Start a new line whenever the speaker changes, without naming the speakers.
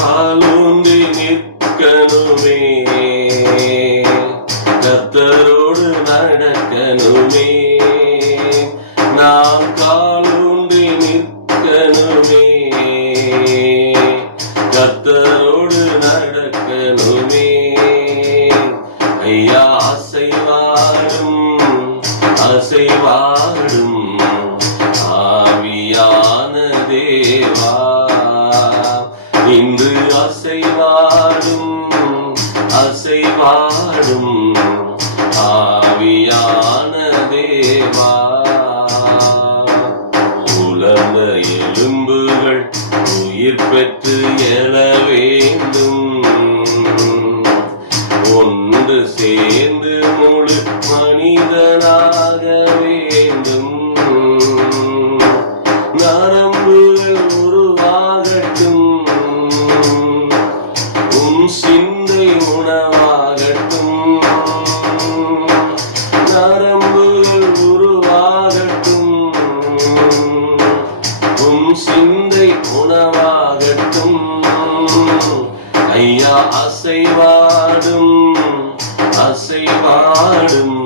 காலூன்றி நிற்கணுமே. கத்தரோடு நடக்கணுமே. நாம் காலூன்றி நிற்கணுமே. கத்தரோடு நடக்கணுமே. ஐயா அசைவாடும் அசைவா அசைவாடும் அசைவாடும் ஆவியான தேவா. உலர்ந்த எலும்புகள் உயிர் பெற்று எழ வேண்டும். ஒன்று சேர்ந்து முழு சிந்தை உணவாகட்டும் உருவாகட்டும் உன் சிந்தை உணவாகட்டும் ஐயா அசைவாடும் அசைவாடும்